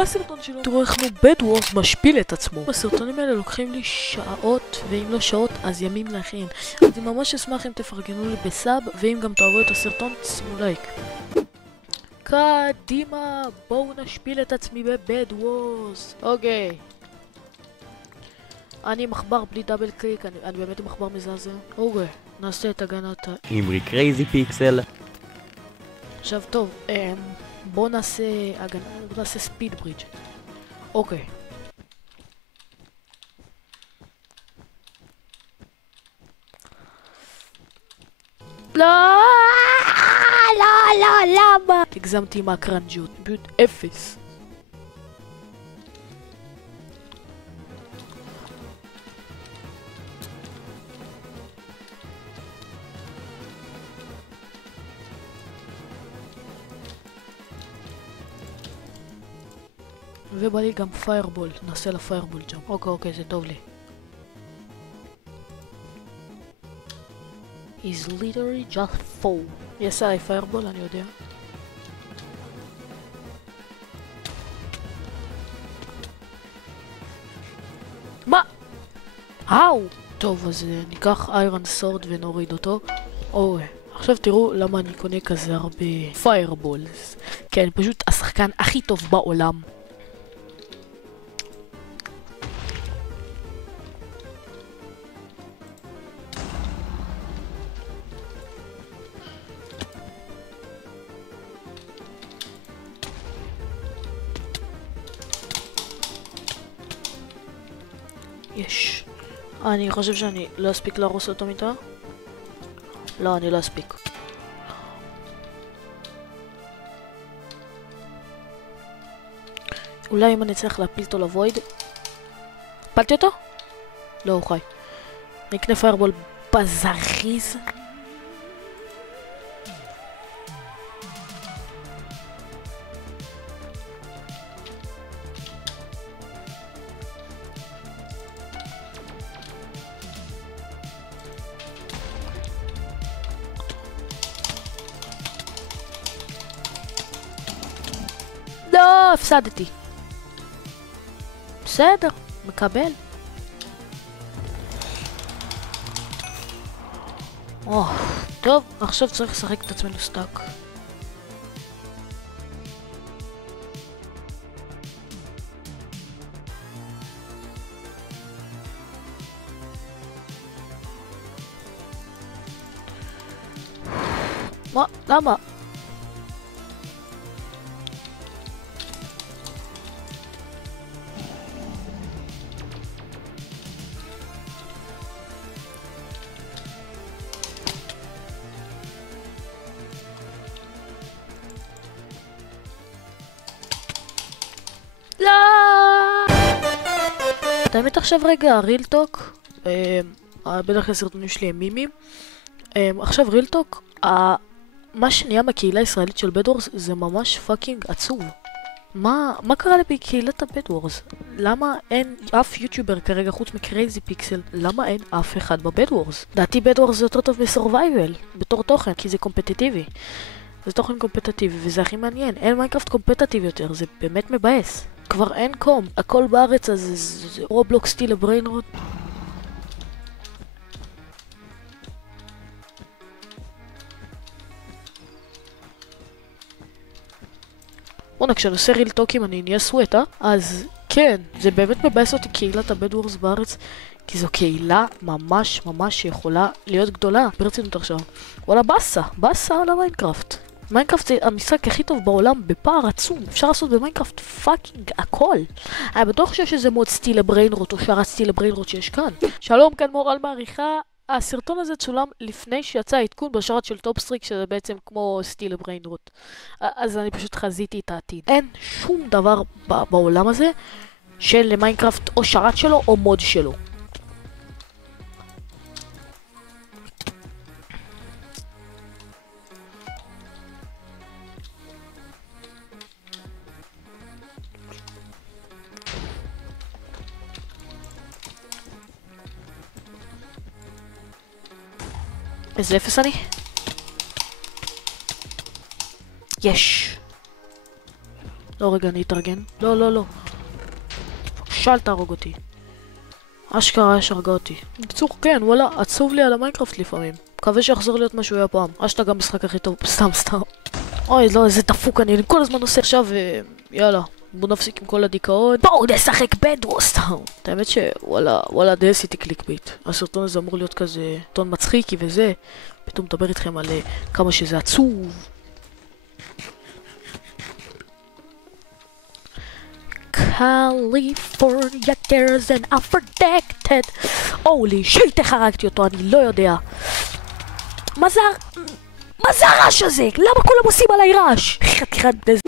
בסרטון שלו תראו איך בד וורס משפיל את עצמו. בסרטונים האלה לוקחים לי שעות, ואם לא שעות אז ימים להכין. אז אני ממש אשמח אם תפרגנו לי בסאב, ואם גם תאהבו את הסרטון תשימו לייק. קדימה, בואו נשפיל את עצמי בבד וורס. אוקיי, אני מחבר בלי דאבל קליק, אני באמת מחבר מזעזע. אוקיי, נעשה את הגנת אמרי קרייזי פיקסל. עכשיו טוב, בואו נעשה הגנה, בואו נעשה ספיד ברידג'. אוקיי. לא, למה? הגזמתי עם הקרנג'יות, פשוט אפס. ובא לי גם פיירבול, נעשה לה פיירבול ג'אמפ. אוקיי, זה טוב לי. He's literally just full. יעשה עליי פיירבול, אני יודע. מה? האו! טוב, אז ניקח איירון סורד ונוריד אותו. עכשיו תראו למה אני קונה כזה הרבה פיירבולס. כן, פשוט השחקן הכי טוב בעולם. יש. אני חושב שאני לא אספיק להרוס אותו מיטה. לא, אני לא אספיק. אולי אם אני צריך להפיל אותו לוויד. הפלתי אותו? לא, הוא חי. נקנה פיירבול בזריז. לא, הפסדתי. בסדר, מקבל. טוב, עכשיו צריך לשחק את עצמנו סטאק. מה? למה? האמת עכשיו רגע, ריל טוק, בדרך כלל סרטונים שלי הם מימים. עכשיו ריל טוק, מה שנהיה מהקהילה הישראלית של בד וורס זה ממש פאקינג עצוב. מה קרה לי בקהילת הבד וורס? למה אין אף יוטיובר כרגע חוץ מקרייזי פיקסל? למה אין אף אחד בבד וורס? דעתי בד וורס זה יותר טוב מסורווייבל בתור תוכן, כי זה קומפטיטיבי. זה תוכן קומפטיטיבי וזה הכי מעניין. אין מיינקראפט קומפטיטיבי יותר, זה באמת מבאס. כבר אין קום, הכל בארץ אז זה רובלוקס סטיל הבריינרוט. בוא'נה, כשאני עושה ריל טוקים אני נהיה סווט, אז כן, זה באמת מבאס אותי קהילת הבד וורס בארץ, כי זו קהילה ממש שיכולה להיות גדולה. ברצינות עכשיו. וואלה, באסה על המיינקראפט. מיינקראפט זה המשחק הכי טוב בעולם בפער עצום. אפשר לעשות במיינקראפט פאקינג הכל. אני בטוח שיש איזה מוד סטיל הבריינרוט או שרת סטיל הבריינרוט שיש כאן. שלום, כאן מורל מעריכה. הסרטון הזה צולם לפני שיצא העדכון בשרת של טופסטריק, שזה בעצם כמו סטיל הבריינרוט. אז אני פשוט חזיתי את העתיד. אין שום דבר בעולם הזה של מיינקראפט או שרת שלו או מוד שלו. איזה אפס אני? יש. לא, רגע, אני אתארגן. לא, לא, לא. שאל תהרוג אותי. אשכרה יש הרגע אותי. בצור, כן, וואלה, עצוב לי על המיינקראפט לפעמים. מקווה שיחזור להיות משהו היה פעם. אשתה גם משחק הכי טוב, סתם. אוי, לא, איזה דפוק אני כל הזמן עושה עכשיו, יאללה. בוא נפסיק עם כל הדיכאון. בואו נשחק בדוור סתם. האמת שוואלה, די עשיתי קליק ביט. הסרטון הזה אמור להיות כזה טון מצחיקי וזה. פתאום מדבר איתכם על כמה שזה עצוב. California girls and unprotected. הולי שיט, איך הרגתי אותו, אני לא יודע. מה זה הרעש הזה? למה כולם עושים עליי רעש? חתיכת בז...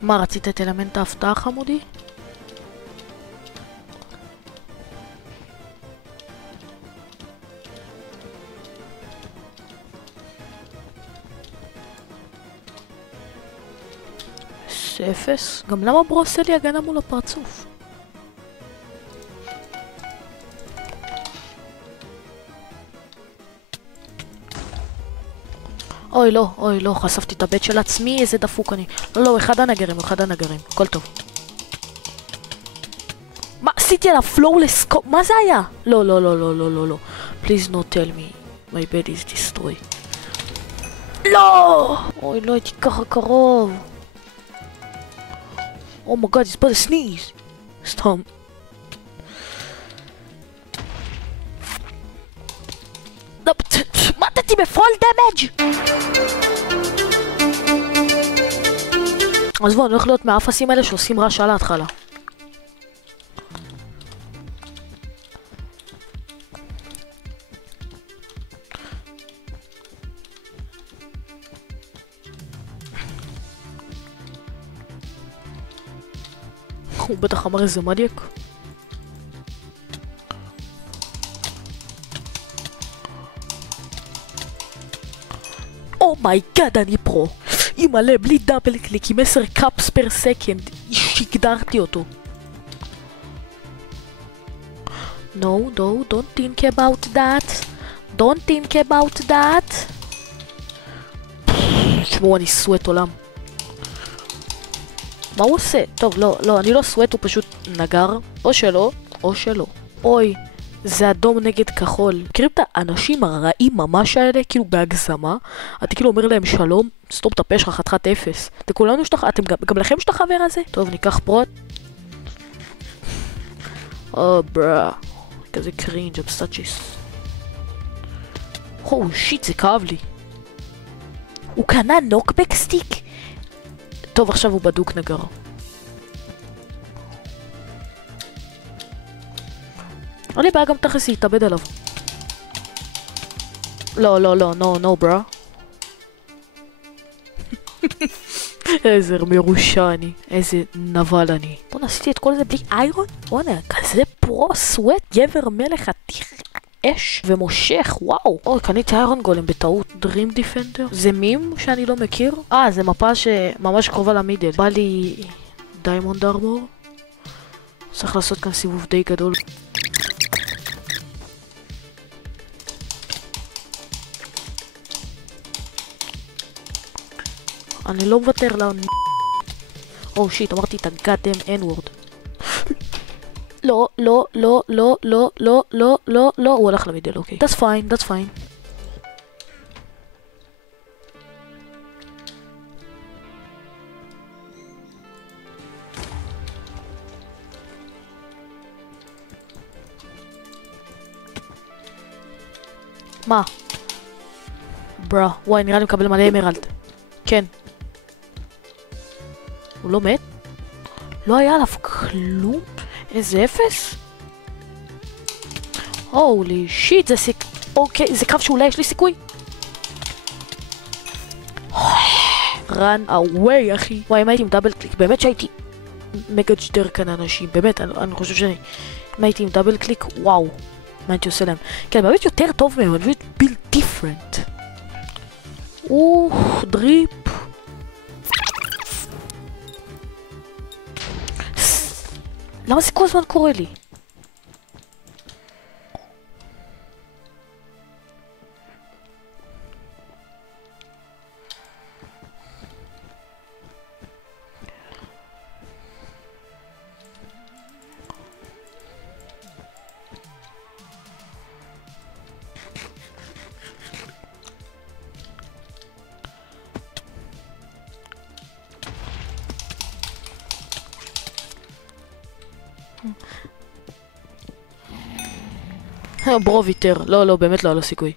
מה, רצית את אלמנט ההפתעה חמודי? אפס? גם למה ברו עושה לי הגנה מול הפרצוף? אוי לא, חשפתי את הבית של עצמי, איזה דפוק אני. לא, אחד הנגרים, הכל טוב. מה, עשיתי עליו פלורלס קופ, מה זה היה? לא. Please not tell me, my bed is destroyed. לא! אוי, לא הייתי ככה קרוב. Oh my god, he's about to sneeze. סתם. מתתי בפול דמג'. אז בואו, אני הולך להיות מהאפסים האלה שעושים רעש על ההתחלה. הוא בטח אמר איזה מדיאק. אומייגאד, אני פרו. אימא'לה, בלי דאבל קליק, עם 10 קאפס פר סקנד. שגדרתי אותו. No, don't think about that. Don't think about that. שמור, אני סווט עולם. מה הוא עושה? טוב, לא, אני לא סווט, הוא פשוט נגר. או שלא. אוי, זה אדום נגד כחול. מכירים את האנשים הרעים ממש האלה, כאילו בהגזמה? אתה כאילו אומר להם שלום, סתום את הפה שלך, חתיכת אפס. גם לכם יש את החבר הזה? טוב, ניקח פרוט. ברה. כזה קרינג' אבסטאצ'יס. שיט, זה כאב לי. הוא קנה נוקבק סטיק? טוב, עכשיו הוא בדוק נגר. לא לי בעיה גם תכף להתאבד עליו. לא, ברה. איזה מרושע אני. איזה נבל אני. בוא נעשיתי את כל זה בלי איירון? בוא'נה, כזה פרו סווט, גבר מלך עתיך אש ומושך, וואו. אוי, קניתי איירון גולם בטעות. דרים דיפנדר? זה מים שאני לא מכיר? זה מפה שממש קרובה למידל. בא לי דיימונד ארמור. צריך לעשות כאן סיבוב די גדול. אני לא מוותר לה... שיט, אמרתי את הגאדם N-word. לא, הוא הלך למידל, אוקיי. That's fine. מה? ברה, וואי, נראה לי מקבל מלא אמרלד. כן. הוא לא מת? לא היה עליו כלום? איזה אפס? הולי שיט, אוקיי, זה קרב שאולי יש לי סיכוי? run away, אחי. וואי, אם הייתי עם דאבל קליק, באמת שהייתי מגג'דר כאן אנשים, באמת, אני חושב שאני... אם הייתי עם דאבל קליק, וואו, מה הייתי עושה להם? כן, באמת יותר טוב מהם, אני באמת ביל דיפרנט. דריפ. למה זה כל הזמן קורה לי? ברו ויתר. לא, באמת לא היה לו סיכוי.